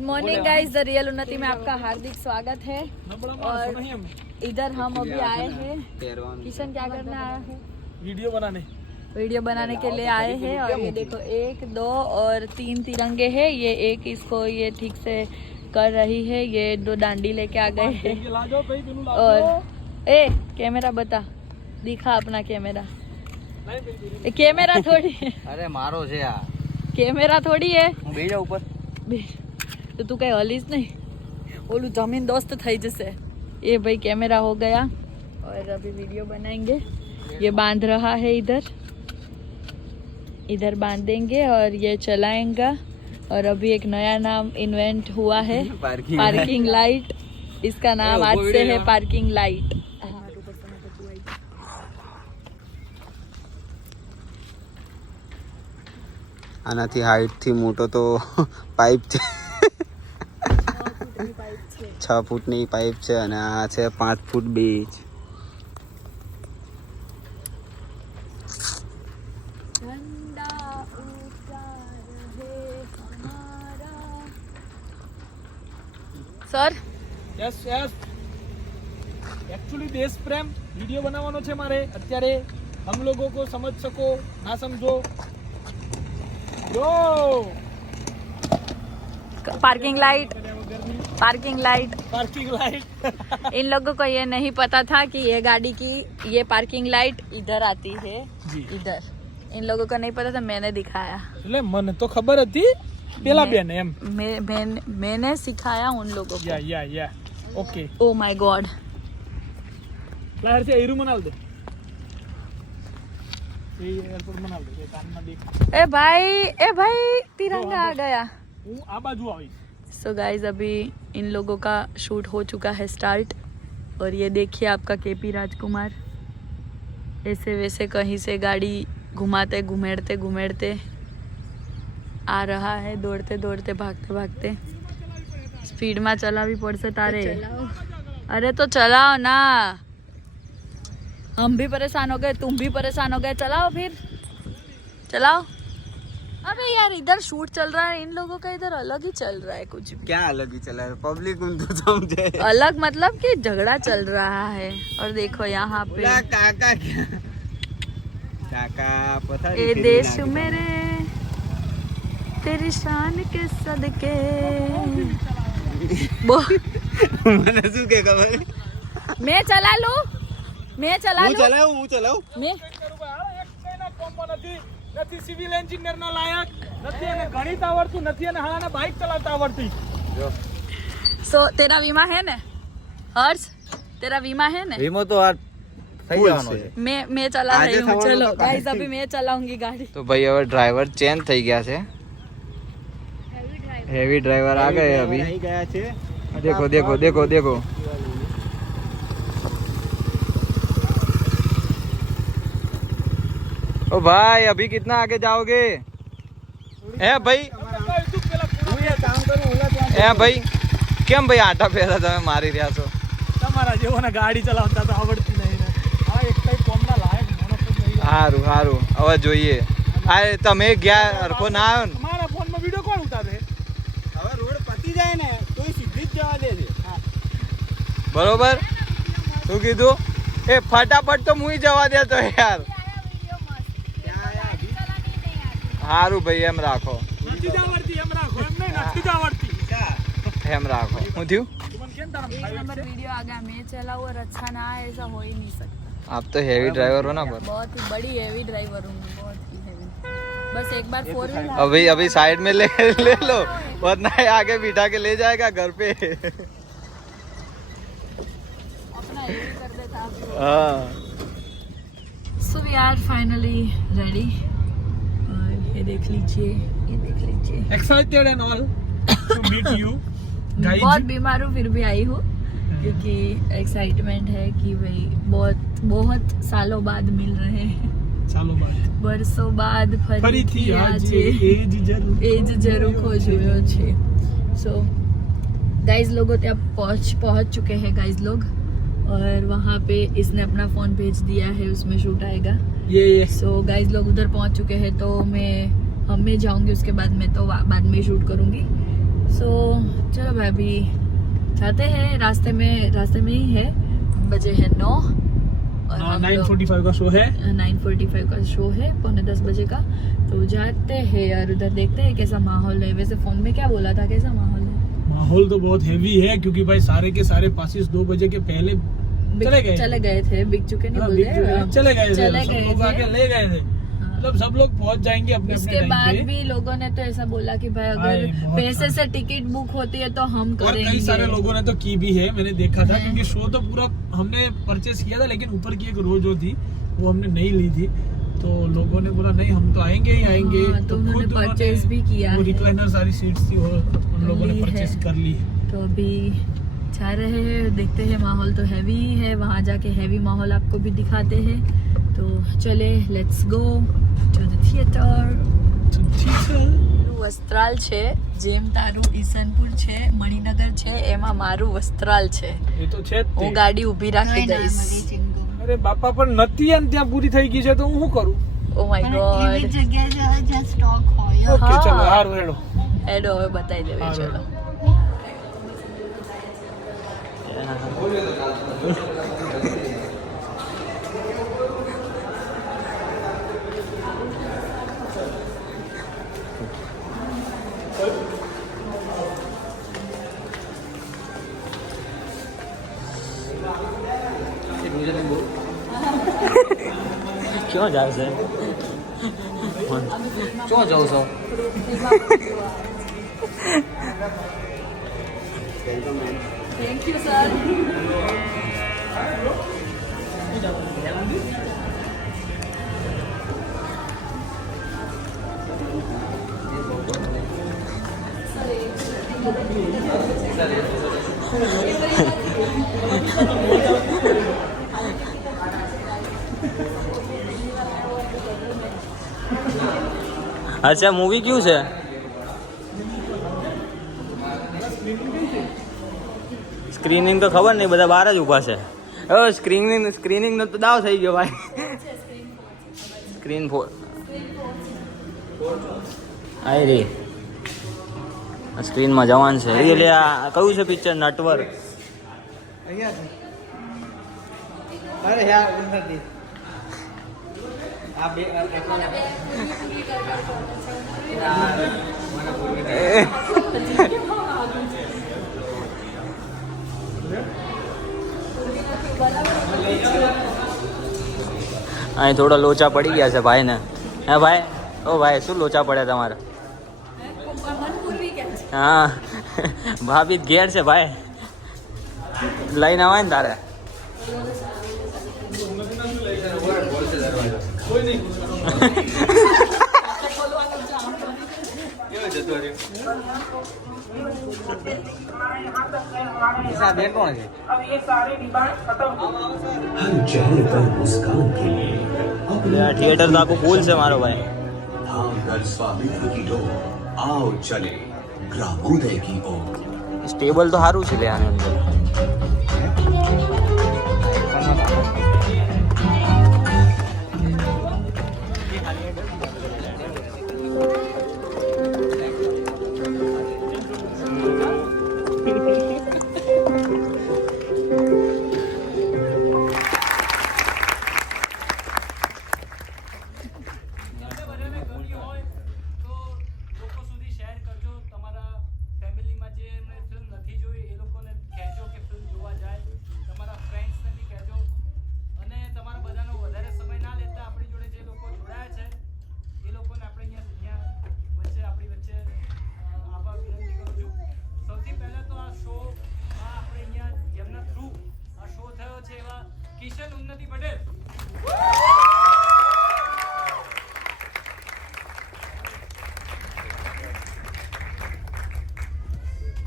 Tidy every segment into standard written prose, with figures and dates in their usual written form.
Good morning guys, the real उन्नति में आपका हार्दिक स्वागत है। और इधर हम अभी आए हैं, किशन क्या करने आया है? वीडियो बनाने के लिए आए हैं। और ये देखो 1, 2 और 3 तिरंगे हैं। ये एक इसको ये ठीक से कर रही है, ये 2 डांडी लेके आ गए हैं। और कैमरा बता, दिखा अपना कैमरा। कैमरा थोड़ी है, अरे मारो છે યાર, कैमरा थोड़ी है। હું બેહી જાઉં ઉપર तो तू कहीं हलीस नहीं, बोलू जमीन दोस्त થઈ जैसे। ये भाई कैमरा हो गया और अभी वीडियो बनाएंगे। ये बांध रहा है, इधर बांधेंगे और ये चलाएंगा। और अभी एक नया नाम इन्वेंट हुआ है, पार्किंग लाइट। इसका नाम आज से है पार्किंग लाइट। આનાથી હાઈટ થી મોટો તો પાઇપ છે, 6 ફૂટની પાઇપ છે અને આ છે 5 foot base. Sir yes yes, actually देश प्रेम वीडियो बनावવાનો છે મારે અત્યારે। हम लोगों को समझ सको ना समझो जो parking light, parking light, parking light. इन लोगों को ये नहीं पता था कि ये गाड़ी की ये पार्किंग लाइट इधर आती है जी। इधर इन लोगों को नहीं पता था, मैंने दिखाया। એટલે મને તો ખબર હતી પેલા બેન એમ, मैंने सिखाया उन लोगों को। या ओके। ओ माय गॉड, લહેર છે એરું મનાલ દે, એ એરપોર્ટ મનાલ દે, કાનમાં દેખ। ए भाई तिरंगा आ गया। હું આ બાજુ આવીશ। सो गाइज अभी इन लोगों का शूट हो चुका है स्टार्ट। और ये देखिए आपका केपी राजकुमार ऐसे वैसे कहीं से गाड़ी घुमाते घुमेड़ते घुमेड़ते आ रहा है, दौड़ते दौड़ते भागते भागते। स्पीड में चलावी पड़से तारे। अरे तो चलाओ ना, हम भी परेशान हो गए, तुम भी परेशान हो गए, चलाओ फिर चलाओ। अबे यार इधर शूट चल रहा है, इन लोगों का इधर अलग ही चल रहा है कुछ भी। क्या अलग ही चला है, पब्लिक उन तो समझे अलग मतलब कि झगड़ा चल रहा है। और देखो यहाँ पे काका क्या काका पता ए देश मेरे तेरी शान के सदके મને શું કે ખબર, मैं चला लूं, मैं चला હું लूं, ચલાવું मैं એક કઈના કોમમાં નથી સિવિલ એન્જિનિયર ના લાયક, નથી અને ગણિત આવડતું, નથી અને હાલાને બાઇક ચલાવતા આવડતી। सो तेरा बीमा है ना हर्ष, तेरा बीमा है ना? વીમો તો આ થઈ જવાનો છે। मैं चला આજે रही हूँ। થવાનું चलो તો गाइस अभी मैं चलाऊंगी गाड़ी। तो भाई હવે ડ્રાઈવર ચેન્જ થઈ ગયા છે, हेवी ड्राइवर आ गए अभी। देखो देखो देखो देखो, ओ भाई अभी कितना आगे जाओगे? है भाई, है भाई, કેમ ભાઈ આટા ફેરા તમે મારી રહ્યા છો? તમારા જેવોને ગાડી ચલાવતા તો આવડતી નહીં ને, આ એક કઈ કોમના લાયક માણસ જ નહીં। સારું સારું, હવે જોઈએ। આ તમે ગયા હરખો ના આવ્યો ને, મારા ફોનમાં વિડિયો કોણ ઉતારે? હવે રોડ પતી જાય ને તોય સીધી જ જવા દે છે। બરોબર, શું કીધું? એ ફટાફટ તો મુઈ જવા દેતો યાર। સારું ભાઈ, એમ રાખો, નથી જ આવડતી એમ રાખો, એમ નહીં નથી જ આવડતી એમ રાખો। શું થયું? તું મને કેમ તારા एक नंबर वीडियो आ गया, मैं चलाऊं और अच्छा ना आए ऐसा हो ही नहीं सकता। आप तो हेवी ड्राइवर हो ना, पर बहुत ही बड़ी हेवी ड्राइवर हूँ मैं, बहुत ही हेवी। बस एक बार 4 व्हीलर अभी अभी साइड में ले लो, वरना ये आगे बिठा के ले जाएगा घर पे। अपना हेवी कर देता आप। हाँ, so we are finally ready. और ये देख लीजिए, ये देख लीजिए, excited and all to meet you guys. बहुत बीमार हूँ फिर भी आई हूँ, क्योंकि एक्साइटमेंट है कि भाई बहुत बहुत सालों बाद मिल रहे हैं, ચાલો બાદ વર્ષો બાદ ફરીથી આજે એજ જરૂર ખોજ્યો છે। सो गाइस लोगों ત્યાં पहुंच चुके हैं गाइस लोग। और वहाँ पे इसने अपना फ़ोन भेज दिया है, उसमें शूट आएगा। ये सो गाइस लोग उधर पहुंच चुके हैं, तो मैं जाऊंगी, उसके बाद मैं तो बाद में शूट करूंगी। सो चलो भाई अभी जाते हैं, रास्ते में ही है, बजे है 9 और हम लोग 9:45 का शो है। 9:45 का शो है, 9:45 बजे का। तो जाते हैं यार उधर, देखते हैं कैसा माहौल है। वैसे फोन में क्या बोला था, कैसा माहौल है? माहौल तो बहुत हेवी है क्योंकि भाई सारे के सारे पासिस 2 बजे के पहले चले गए थे, बिक चुके नहीं बोलते, चले गए थे, ले गए थे। हाँ। मतलब सब लोग पहुंच जाएंगे अपने उसके अपने बाद टाइम पे। भी लोगों ने तो ऐसा बोला कि भाई अगर बहुत पैसे से टिकट बुक होती है तो हम और करेंगे। कई सारे लोगों ने तो की भी है, मैंने देखा था, क्योंकि शो तो पूरा हमने परचेस किया था, लेकिन ऊपर की एक रो जो थी वो हमने नहीं ली थी। तो लोगों ने बोला नहीं हम तो आएंगे ही आएंगे। हाँ, तो उन्होंने परचेस भी किया वो है। रिक्लाइनर सारी सीट्स थी वो उन लोगों ने ली परचेस है। कर ली। तो अभी जा रहे हैं, देखते हैं, माहौल तो हैवी ही है, वहाँ जाके हैवी माहौल आपको भी दिखाते हैं। तो चले, let's go to the theatre. Vastral છે, જેમ તારું ઈસનપુર છે, મણિનગર છે, એમાં મારું વસ્ત્રાલ છે। એ તો છે જ તે. હું ગાડી ઊભી રાખી દઈશ। અરે બાપા પણ નથી અને ત્યાં પૂરી થઈ ગઈ છે તો હું શું કરું? Oh my God. ઓકે હા. ચલો હારું હેડો. હેડો હવે બતાવી દેવે, હારું. ચલો। ક્યાં જાવ છે? ક્યાં જાવ છો? Thank you sir. અચ્છા મૂવી ક્યું છે? સ્ક્રીનિંગ તો ખબર નહીં, બધા બહાર જ ઊભા છે। હવે સ્ક્રીનિંગ નો તો દાવ થઈ ગયો ભાઈ। સ્ક્રીન 4 આઈ રે સ્ક્રીનમાં જવાન છે। એટલે આ કયું છે પિક્ચર? નટવર। અરે યાર નથી આ બે અહીં થોડા લોચા પડી ગયા છે ભાઈ ને। હે ભાઈ? ઓ ભાઈ શું લોચા પડ્યા તમારા? હા ભાભી ઘેર છે ભાઈ, લઈને આવાય ને તારે। હિસાબ એ કોણ છે? हर चेहरे पर मुस्कान के लिए अपने थिएटर तो आपको फूल से मारो भाई। थाम कर स्वामित्व की डोर आओ चले ग्रामोदय की ओर। स्टेबल तो साરું છે લે આની અંદર। કિશન ઉન્નતિ પટેલ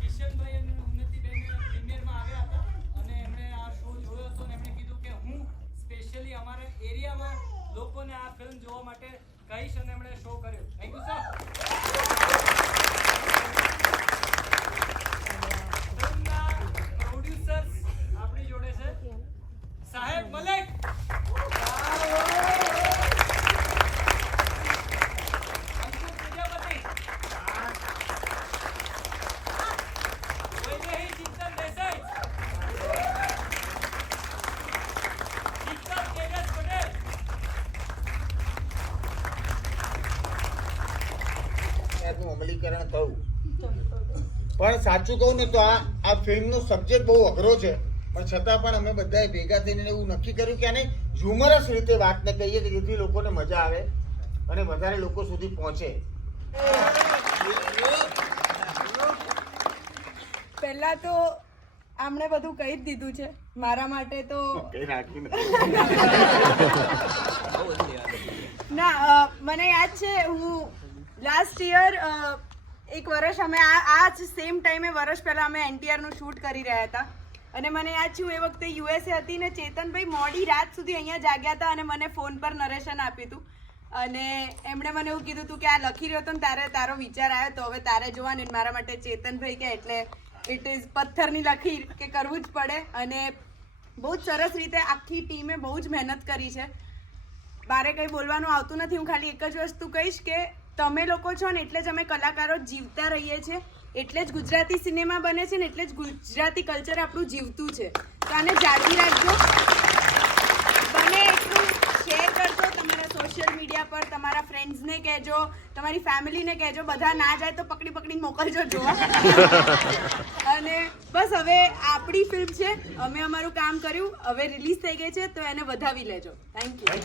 કિશનભાઈ અને ઉન્નતિબેન પ્રીમિયરમાં આવ્યા હતા અને એમણે આ શો જોયો હતો અને એમણે કીધું કે હું સ્પેશિયલી અમારા એરિયામાં લોકોને આ ફિલ્મ જોવા માટે કહીશ અને એમણે શો કર્યો। Thank you sir. ફિલ્મના પ્રોડ્યુસર્સ આપણી જોડે છે સાહેબ મલેક। અંકુશ પ્રજાપતિ। જાહેરાતનું અમલીકરણ થયું. પણ સાચું કહું ને તો આ ફિલ્મનો સબ્જેક્ટ બહુ અઘરો છે, પણ છતાં પણ અમે બધાએ ભેગા થઈને એવું નક્કી કર્યું કે આને હ્યુમરસ રીતે વાતને કહીએ કે જેથી લોકોને મજા આવે અને વધારે લોકો સુધી પહોંચે. પહેલા તો આમણે બધું કહી જ દીધું છે. મારા માટે તો ના, મને યાદ છે હું લાસ્ટ યર એક વર્ષ અમે આ જ સેમ ટાઈમે વર્ષ પહેલા અમે NTR નું શૂટ કરી રહ્યા હતા અને મને યાદ છે હું એ વખતે USA હતી ને ચેતનભાઈ મોડી રાત સુધી અહીંયા જાગ્યા હતા અને મને ફોન પર નરેશન આપ્યું હતું અને એમણે મને એવું કીધું હતું કે આ લખી રહ્યો હતો ને તારો વિચાર આવ્યો તો હવે તારે જોવાનું. મારા માટે ચેતનભાઈ કે એટલે ઇટ ઇઝ પથ્થરની લકીર કે કરવું જ પડે અને બહુ જ સરસ રીતે આખી ટીમે બહુ જ મહેનત કરી છે. મારે કંઈ બોલવાનું આવતું નથી. હું ખાલી એક જ વસ્તુ કહીશ કે તમે લોકો છો ને એટલે જ અમે કલાકારો જીવતા રહીએ છીએ, એટલે જ ગુજરાતી સિનેમા બને છે ને એટલે જ ગુજરાતી કલ્ચર આપણું જીવતું છે. તો આને જાળવી રાખજો, બને એટલું શેર કરજો તમારા સોશિયલ મીડિયા પર, તમારા ફ્રેન્ડ્સને કહેજો, તમારી ફેમિલીને કહેજો. બધા ના જાય તો પકડી પકડીને મોકલજો જોવા. અને બસ હવે આપણી ફિલ્મ છે, અમે અમારું કામ કર્યું, હવે રિલીઝ થઈ ગઈ છે તો એને વધાવી લેજો. Thank you.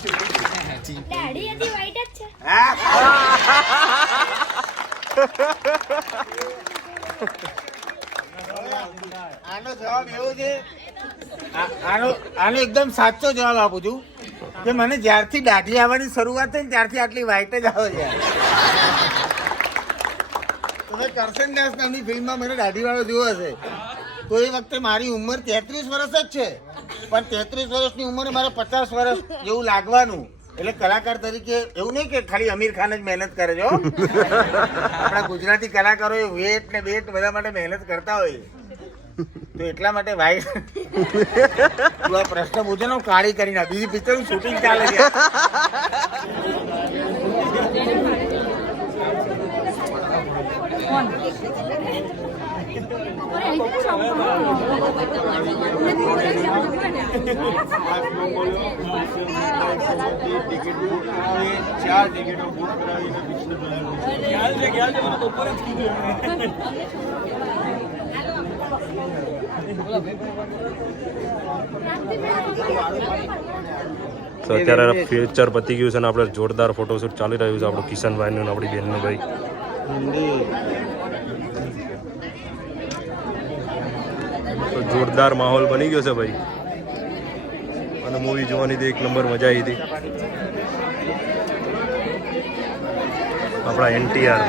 દાઢી હજી white જ છે. આનો જવાબ એવો છે, આનો એકદમ સાચો જવાબ આપું છું કે મને જ્યારથી દાઢી આવવાની શરૂઆત થઈ ને ત્યારથી આટલી વ્હાઈટ જ આવે છે. તમે કરશન દાસ નામની ફિલ્મમાં મને દાઢીવાળો જોયો હશે તો એ વખતે મારી ઉંમર 33 વર્ષ જ છે, પણ 33 વર્ષની ઉંમરે મારે 50 વર્ષ જેવું લાગવાનું. એટલે કલાકાર તરીકે એવું નહીં કે ખાલી આમિર ખાન જ મહેનત કરે છે. આપણા ગુજરાતી કલાકારો એ વેટ ને બેટ બધા માટે મહેનત કરતા હોય, તો એટલા માટે ભાઈ તું આ પ્રશ્ન પૂછે ને હું કાળી કરી નાખ. બીજી પિક્ચર શૂટિંગ ચાલે છે. તો અત્યારે ફ્યુચર પતી ગયું છે ને આપણે જોરદાર ફોટોશૂટ ચાલી રહ્યું છે આપણું કિશનભાઈનું આપણી બેનનું ભાઈ. તો જોરદાર માહોલ બની ગયો છે ભાઈ અને મૂવી જોવાની તો એક નંબર મજા આવી હતી. આપણા NTR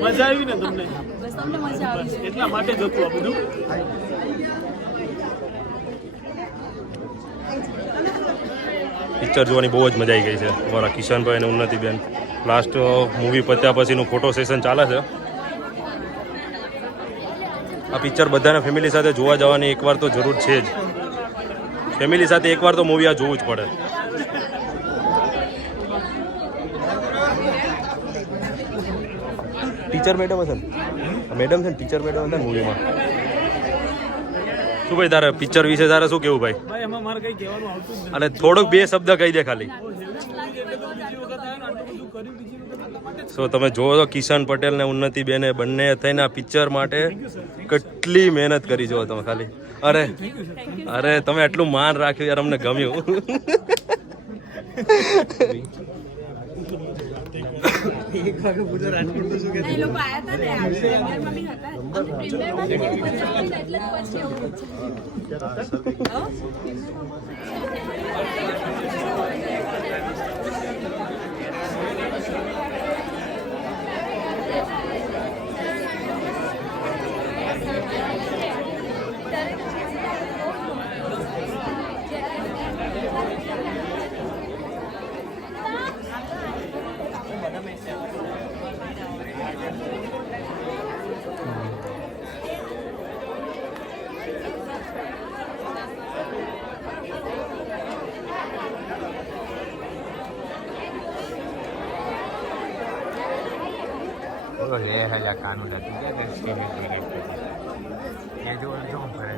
મજા આવી ને તમને? બસ તમને મજા આવી એટલા માટે જ હતું આ બધું. પિક્ચર જોવાની બહુ જ મજા આવી ગઈ છે. અમારા કિશનભાઈ અને ઉન્નતિબેન લાસ્ટ મૂવી પત્યા પછીનું ફોટો સેશન ચાલે છે. આ પિક્ચર બધાને ફેમિલી સાથે જોવા જવાની એકવાર તો જરૂર છે જ. ફેમિલી સાથે એકવાર તો મૂવી આ જોવું જ પડે. ટીચર મેડમ હશે ને, મેડમ છે ને ટીચર મેડમ હતા ને મૂવીમાં. શું ભાઈ તારે પિક્ચર વિશે તારે શું કેવું ભાઈ? ભાઈ એમાં મારે કઈ કહેવાનું આવતું જ નથી. અને થોડોક બે શબ્દ કહી દે ખાલી. સો તમે જોવો તો કિશન પટેલ ને ઉન્નતિબેને બંને થઈને આ પિક્ચર માટે કેટલી મહેનત કરી જો તમે ખાલી. અરે તમે એટલું માન રાખ્યું યાર, અમને ગમ્યું. એ લોકો આયા હતા ને પ્રીમિયરમાં બી હતા. પ્રીમિયરમાં બી મજા આવી ને એટલે પછી એવું બોલો રે હજા કાનું જતું જાય ને સ્ટીમિંગ કરે એ જો કરે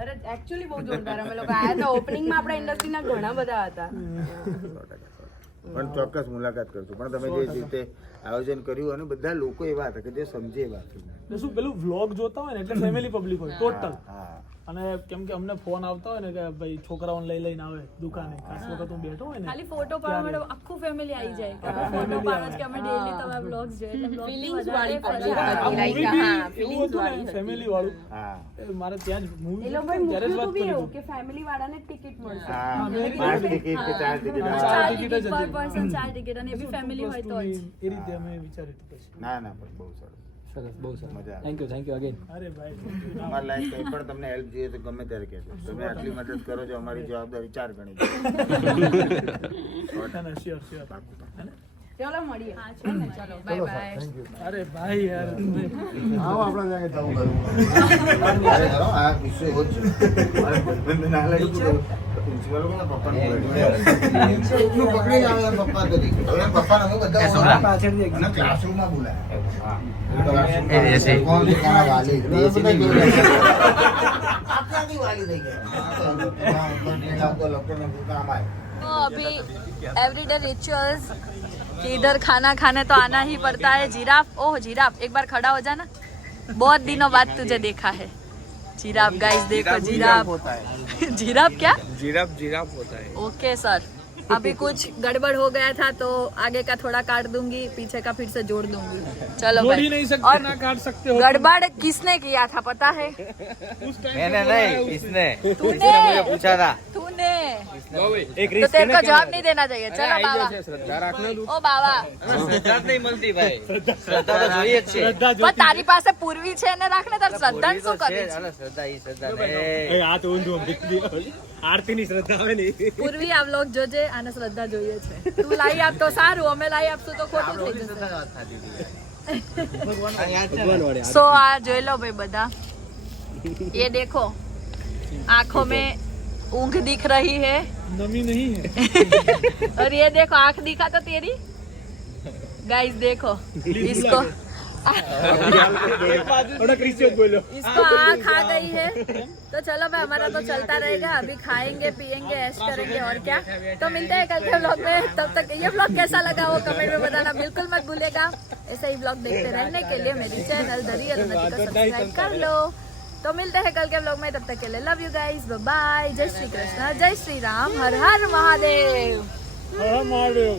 અરે એકચ્યુઅલી બહુ જોરદાર અમે લોકો આયા હતા ઓપનિંગમાં આપણા ઇન્ડસ્ટ્રીના ઘણા બધા હતા પણ ચોક્કસ મુલાકાત કરશું. પણ તમે જે રીતે આયોજન કર્યું અને બધા લોકો એવા હતા કે જે સમજે એવા હતા. શું પેલું વ્લોગ જોતા હોય ને એટલે ફેમિલી પબ્લિક હોય ટોટલ. હા અને કેમ કે અમને ફોન આવતા હોય ને કે ભાઈ છોકરાઓને લઈને આવે દુકાને, ખાસ વખત હું બેઠો હોય ને ખાલી ફોટો પાડવા માટે આખું ફેમિલી આવી જાય કે ફોટો પાડવા છે કે અમે ડેઈલી તમારા વ્લોગ્સ જોઈએ એટલે ફીલિંગ્સ વાળી ફેમિલી વાળું હા મારે ત્યાં જ મૂવી એ લોકો ત્યારે જ વાત કરી એવું કે ફેમિલી વાળાને ટિકિટ મળશે હા 5 ટિકિટ કે 4 ટિકિટ ચાર ટિકિટ પર પર્સન 4 ટિકિટ અને એ બી ફેમિલી હોય તો જ એ રીતે અમે વિચાર્યું હતું પછી. ના ના પણ બહુ સરસ સરસ, બહુ સરસ. મજા આવે. Thank you again. અરે ભાઈ અમારી લાઈફ કંઈ પણ તમને હેલ્પ જોઈએ તો ગમે ત્યારે કહેજો. તમે આટલી મદદ કરો છો અમારી જવાબદારી 4 ગણી છે. Sure sure. ચલો મળીએ. હા છે ને ચલો બાય બાય. અરે ભાઈ યાર આવો આપણે ત્યાં જવું કરું. અરે જરો આ કિસ્સો એવો જ છે. મારે બંધ ના લાગ્યું પ્રિન્સિપલ કોના પપ્પાને એટલું પકડી આવે એમ પપ્પા તો દીકરો હવે પપ્પાને હું બધા અને ક્લાસરૂમમાં બોલાય કોણ છે કોના વાલી આપણાથી વાલી થઈ ગયા તો લોકોને કામ આવે. तो अभी एवरीडे रिचुअल्स कि इधर खाना खाने तो आना ही पड़ता है. जिराफ, ओह जिराफ एक बार खड़ा हो जाना. बहुत दिनों बाद तुझे देखा है. जिराफ गाइस देखो जिराफ. जिराफ क्या? जिराफ होता है. Okay sir. अभी कुछ गड़बड़ हो गया था तो आगे का थोड़ा काट दूंगी, पीछे का फिर से जोड़ दूंगी. चलो जोड़ ही भाई. नहीं सकते और ना काट सकते हो. गड़बड़ किसने किया था पता है? मैंने नहीं, इसने तूने पूछा था. तूने एक तो तेरे को जवाब नहीं देना चाहिए. चलो बाबा. श्रद्धा रखना तू. ओ बाबा શ્રદ્ધા જ નહીં મળતી ભાઈ. શ્રદ્ધા તો જોઈએ જ છે. પણ તારી પાસે પૂર્વી છે ને રાખને તાર શ્રદ્ધા શું કરે છે? શ્રદ્ધા ઈ શ્રદ્ધા ને આરતી ની શ્રદ્ધા હોય ને પૂર્વી આ વ્લોગ જોજે આને શ્રદ્ધા જોઈએ છે. તું લાવી આપ તો સારું, અમે લાવી આપશું તો ખોટું થઈ જશે. સો આ જોઈ લો ભાઈ બધા. ये देखो आंखों में ऊँघ दिख रही है नमी नहीं है. और ये देखो आंख दिखा तो तेरी. गाइस देखो इसको इसको आँख आ गई है. तो चलो भाई हमारा तो चलता रहेगा. अभी खाएंगे पिएंगे ऐश करेंगे और क्या. तो मिलते हैं कल के व्लॉग में. तब तक ये व्लॉग कैसा लगा वो कमेंट में बताना बिल्कुल मत भूलेगा. ऐसे ही व्लॉग देखते रहने के लिए मेरी चैनल दरियल उन्नति को सब्सक्राइब कर लो. तो मिलते हैं कल के व्लॉग में. तब तक के लिए love you guys, bye bye. जय श्री कृष्ण, जय श्री राम, हर हर महादेव. महादेव.